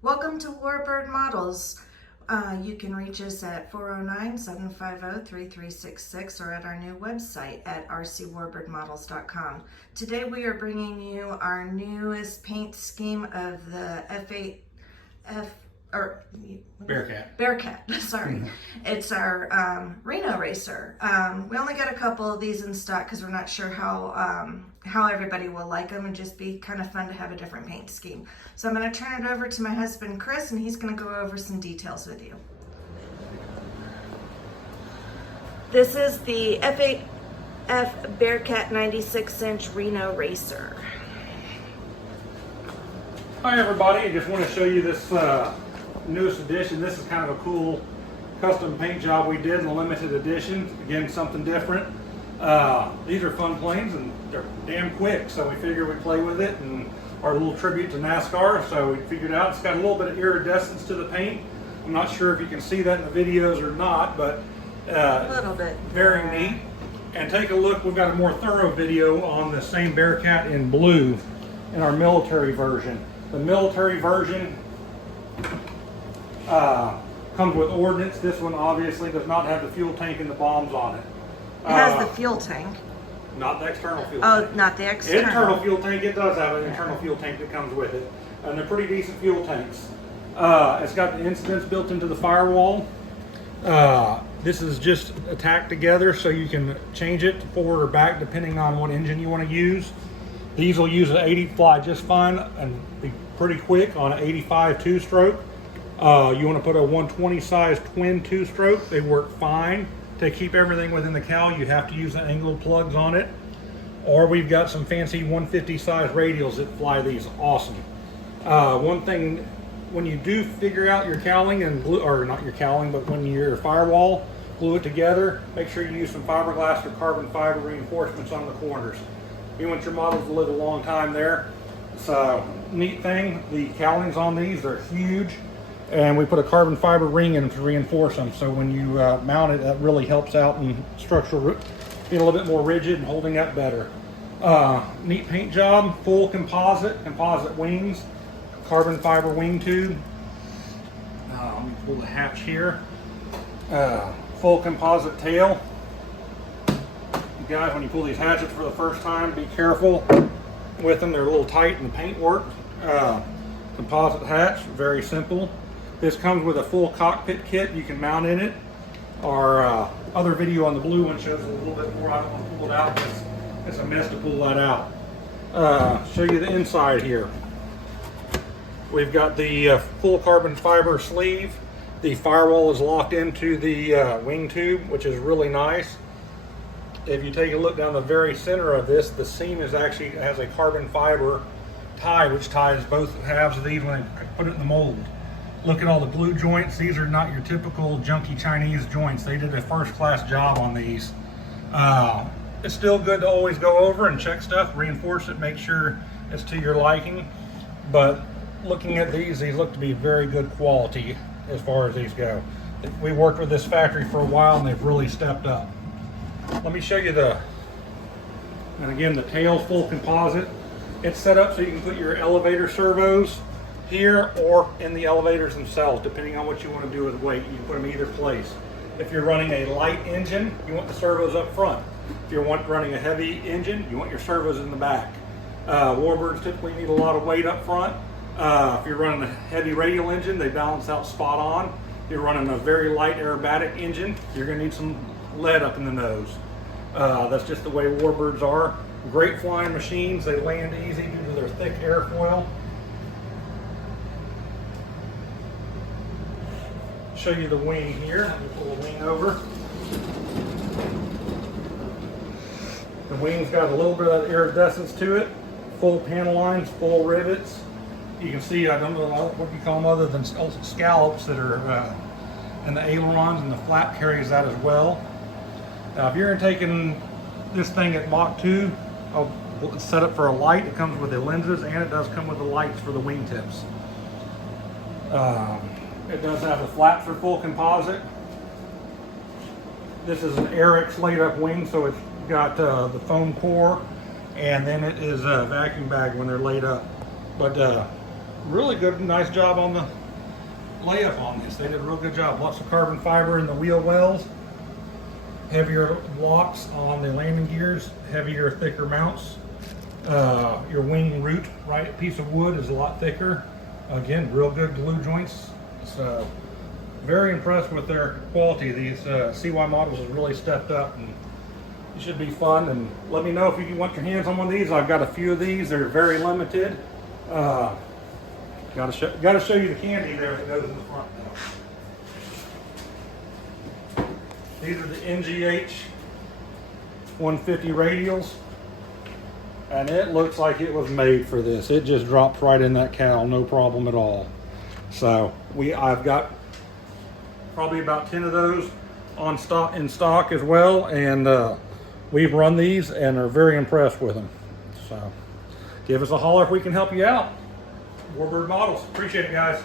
Welcome to WarBird Models. You can reach us at 409-750-3366 or at our new website at rcwarbirdmodels.com. Today we are bringing you our newest paint scheme of the F8F or Bearcat. Sorry, it's our Reno racer. We only got a couple of these in stock because we're not sure how everybody will like them, and just be kind of fun to have a different paint scheme. So I'm going to turn it over to my husband Chris, and he's going to go over some details with you. This is the F8F Bearcat 96-inch Reno racer. Hi everybody, I just want to show you this newest edition. This is kind of a cool custom paint job we did in a limited edition. Again, something different. These are fun planes and they're damn quick, so we figure we play with it, and our little tribute to NASCAR. So we figured out it's got a little bit of iridescence to the paint. I'm not sure if you can see that in the videos or not, but A little bit. very neat. And take a look, we've got a more thorough video on the same Bearcat in blue in our military version. The military version comes with ordnance. This one obviously does not have the fuel tank and the bombs on it. It has the fuel tank. Not the external fuel Oh, tank. not the external. Internal fuel tank, it does have an internal fuel tank that comes with it. And they're pretty decent fuel tanks. It's got the incidents built into the firewall. This is just tacked together so you can change it forward or back depending on what engine you want to use. These will use an 80 fly just fine and be pretty quick on an 85 two-stroke. You want to put a 120 size twin two-stroke, they work fine. To keep everything within the cowl, you have to use the angled plugs on it. Or we've got some fancy 150 size radials that fly these awesome. One thing, when you do figure out your cowling and glue, or not your cowling, but when your firewall, glue it together, make sure you use some fiberglass or carbon fiber reinforcements on the corners. You want your models to live a long time there. It's a neat thing. The cowlings on these are huge, and we put a carbon fiber ring in them to reinforce them. So when you mount it, that really helps out in structural, being a little bit more rigid and holding up better. Neat paint job, full composite wings, carbon fiber wing tube. Let me pull the hatch here. Full composite tail. Guys, when you pull these hatchets for the first time, be careful with them. They're a little tight in the paint work. Composite hatch, very simple. This comes with a full cockpit kit you can mount in it. Our other video on the blue one shows a little bit more. I don't want to pull it out because it's a mess to pull that out. Show you the inside here. We've got the full carbon fiber sleeve. The firewall is locked into the wing tube, which is really nice. If you take a look down the very center of this, the seam is actually has a carbon fiber tie which ties both halves of these when they put it in the mold. Look at all the glue joints. These are not your typical junky Chinese joints. They did a first-class job on these. It's still good to always go over and check stuff, reinforce it, make sure it's to your liking. But looking at these look to be very good quality as far as these go. We worked with this factory for a while and they've really stepped up. Let me show you and again, the tail's full composite. It's set up so you can put your elevator servos here or in the elevators themselves, depending on what you want to do with weight. You can put them either place. If you're running a light engine, you want the servos up front. If you're running a heavy engine, you want your servos in the back. WarBirds typically need a lot of weight up front. If you're running a heavy radial engine, they balance out spot on. If you're running a very light aerobatic engine, you're going to need some lead up in the nose. That's just the way WarBirds are. Great flying machines. They land easy due to their thick airfoil. Show you the wing here. Let me pull the wing over. The wing's got a little bit of iridescence to it. Full panel lines, full rivets. You can see, I don't know what you call them other than scallops that are in the ailerons, and the flap carries that as well. Now, if you're taking this thing at Mach 2, it's set up for a light. It comes with the lenses, and it does come with the lights for the wingtips. It does have the flaps for full composite. This is an Airx laid up wing, so it's got the foam core, and then it is a vacuum bag when they're laid up. But really good, nice job on the layup on this. They did a real good job. Lots of carbon fiber in the wheel wells, heavier blocks on the landing gears, heavier, thicker mounts. Your wing root, right, piece of wood is a lot thicker. Again, real good glue joints. So very impressed with their quality. These CY models has really stepped up, and it should be fun. And let me know if you want your hands on one of these. I've got a few of these. They're very limited. Got to show you the candy there that goes in the front now. These are the NGH 150 radials, and it looks like it was made for this. It just drops right in that cowl, no problem at all. So I've got probably about 10 of those in stock as well, and we've run these and are very impressed with them. So give us a holler if we can help you out. WarBird Models. Appreciate it, guys.